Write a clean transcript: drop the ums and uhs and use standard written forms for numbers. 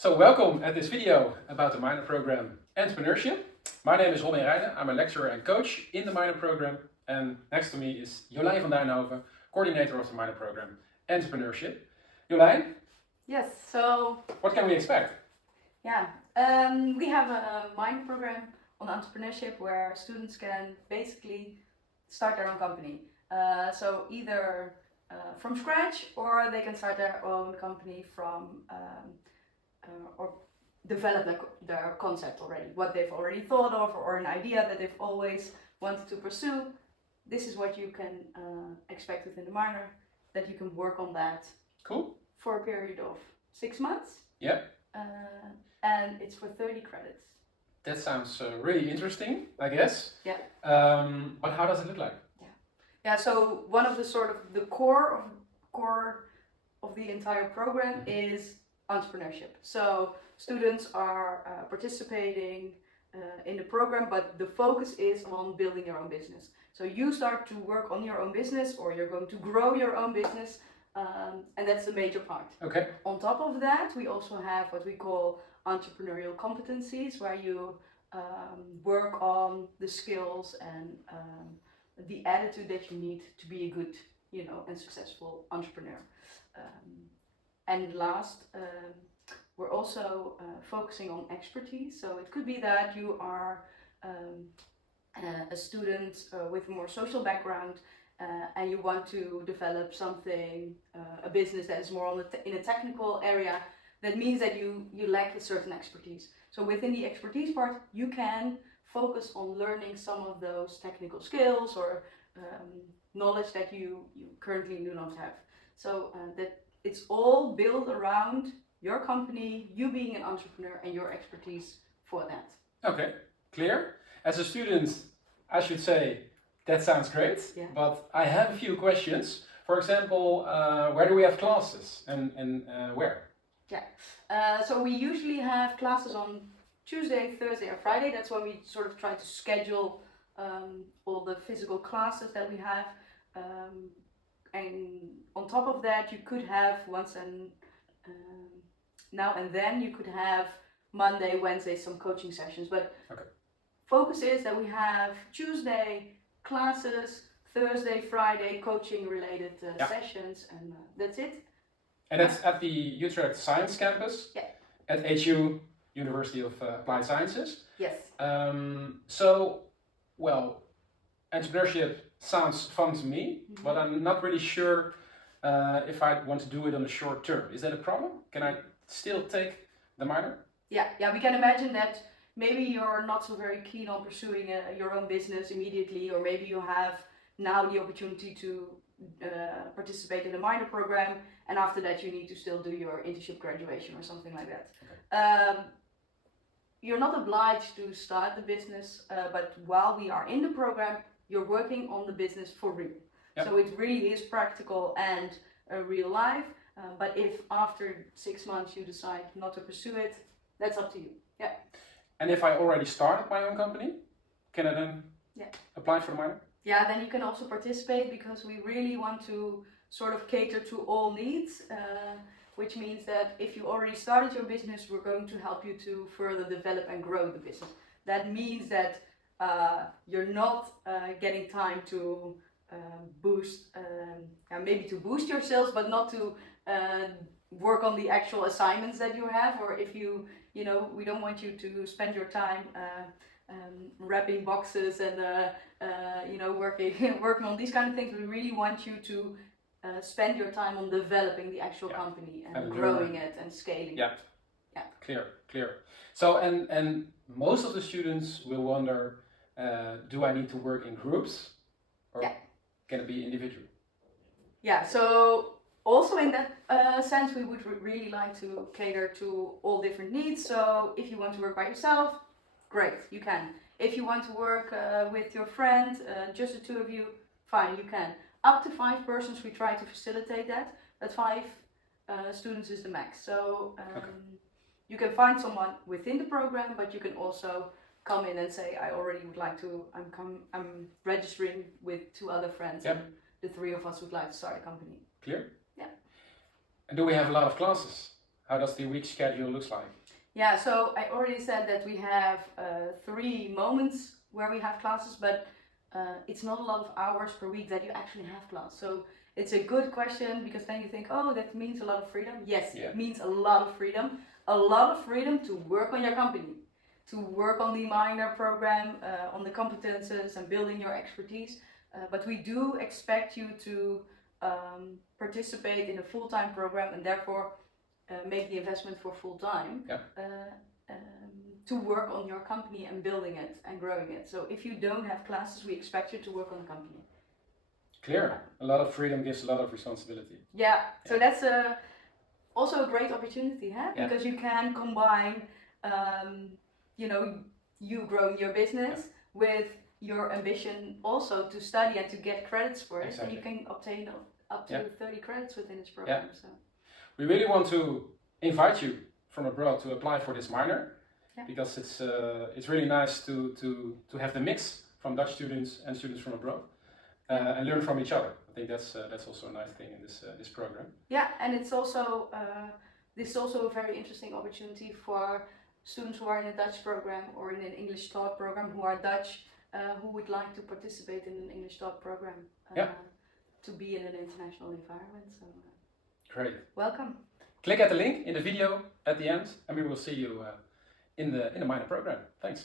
So welcome at this video about the minor program Entrepreneurship. My name is Robin Rijden. I'm a lecturer and coach in the minor program. And next to me is Jolijn van Duinhoven, coordinator of the minor program Entrepreneurship. Jolijn? Yes, so what can we expect? Yeah, we have a minor program on entrepreneurship where students can basically start their own company. So either from scratch, or they can start their own company from or develop their concept already, what they've already thought of, or an idea that they've always wanted to pursue. This is what you can expect within the minor, that you can work on that. Cool. For a period of 6 months. Yeah. And it's for 30 credits. That sounds really interesting, I guess. Yeah. But how does it look like? Yeah. So one of the core of the entire program is entrepreneurship. So students are participating in the program, but the focus is on building your own business. So you start to work on your own business, or you're going to grow your own business. And that's the major part. Okay. On top of that, we also have what we call entrepreneurial competencies, where you work on the skills and the attitude that you need to be a good, and successful entrepreneur. And last, we're also focusing on expertise. So it could be that you are a student with a more social background. And you want to develop something, a business that is more in a technical area. That means that you lack a certain expertise. So within the expertise part, you can focus on learning some of those technical skills or knowledge that you currently do not have. So that it's all built around your company, you being an entrepreneur, and your expertise for that. Okay, clear. As a student, I should say, that sounds great, yeah. But I have a few questions. For example, where do we have classes and where? Yeah, so we usually have classes on Tuesday, Thursday, or Friday. That's when we sort of try to schedule all the physical classes that we have. And on top of that, you could have now and then you could have Monday, Wednesday, some coaching sessions. But okay. Focus is that we have Tuesday classes, Thursday, Friday, coaching related sessions, and that's it. And that's at the Utrecht Science Campus? Yeah. At HU, University of Applied Sciences? Yes. Well, entrepreneurship sounds fun to me, but I'm not really sure if I want to do it on the short term. Is that a problem? Can I still take the minor? Yeah, we can imagine that. Maybe you're not so very keen on pursuing your own business immediately, or maybe you have now the opportunity to participate in a minor program, and after that you need to still do your internship graduation or something like that. Okay. You're not obliged to start the business, but while we are in the program, you're working on the business for real. Yep. So it really is practical and real life, but if after 6 months you decide not to pursue it, that's up to you. Yeah. And if I already started my own company, can I then apply for the minor? Yeah, then you can also participate, because we really want to sort of cater to all needs, which means that if you already started your business, we're going to help you to further develop and grow the business. That means that you're not getting time to maybe to boost your sales, but not to work on the actual assignments that you have, or if we don't want you to spend your time wrapping boxes and working on these kind of things. We really want you to spend your time on developing the actual company and growing it and scaling it. Yeah. Clear. So and most of the students will wonder, do I need to work in groups, or can it be individual? Yeah. So also in that sense, we would really like to cater to all different needs. So if you want to work by yourself, great, you can. If you want to work with your friend, just the two of you, fine, you can. Up to 5 persons, we try to facilitate that, but 5 students is the max. So you can find someone within the program, but you can also come in and say, I already would like to, I'm registering with 2 other friends, and the 3 of us would like to start a company. Clear? Yeah. And do we have a lot of classes? how does the week schedule looks like? Yeah, so I already said that we have 3 moments where we have classes, but it's not a lot of hours per week that you actually have class. So it's a good question, because then you think, oh, that means a lot of freedom. Yes, Yeah. it means a lot of freedom. A lot of freedom to work on your company, to work on the minor program, on the competences and building your expertise. But we do expect you to participate in a full-time program, and therefore make the investment for full-time. Yeah. To work on your company and building it and growing it. So if you don't have classes, we expect you to work on the company. Clear. A lot of freedom gives a lot of responsibility. Yeah, so that's also a great opportunity, huh? Yeah. Because you can combine, you growing your business with your ambition also to study and to get credits for it. Exactly. And you can obtain up to 30 credits within this program. So we really want to invite you from abroad to apply for this minor, because it's really nice to have the mix from Dutch students and students from abroad, and learn from each other. I think that's also a nice thing in this program. Yeah, and it's also this is also a very interesting opportunity for students who are in a Dutch program or in an English taught program who are Dutch, who would like to participate in an English taught program, to be in an international environment. So great. Welcome. Click at the link in the video at the end, and we will see you in the minor program. Thanks.